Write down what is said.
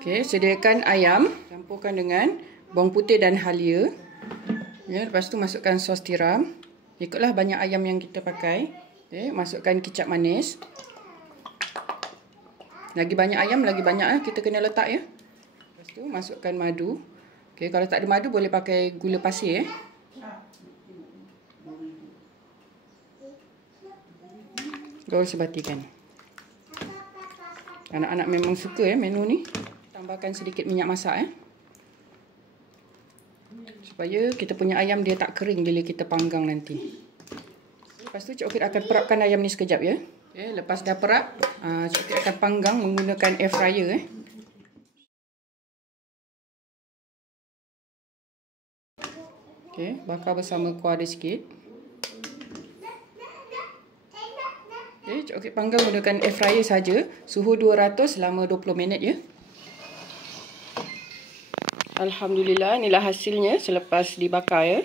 Okey, sediakan ayam, campurkan dengan bawang putih dan halia. Ya, lepas tu masukkan sos tiram. Ikutlah banyak ayam yang kita pakai. Okey, masukkan kicap manis. Lagi banyak ayam, lagi banyak kita kena letak ya. Lepas tu masukkan madu. Okey, kalau tak ada madu boleh pakai gula pasir Gaul sebatikan. Anak-anak memang suka menu ni. Tambahkan sedikit minyak masak supaya kita punya ayam dia tak kering bila kita panggang nanti. Lepas tu Cik Okit akan perapkan ayam ni sekejap ya. Okay, lepas dah perap, Cik Okit akan panggang menggunakan air fryer Okay, bakar bersama kuah dia sikit. Okay, Cik Okit panggang menggunakan air fryer saja, suhu 200 selama 20 minit ya. Alhamdulillah, inilah hasilnya selepas dibakar ya.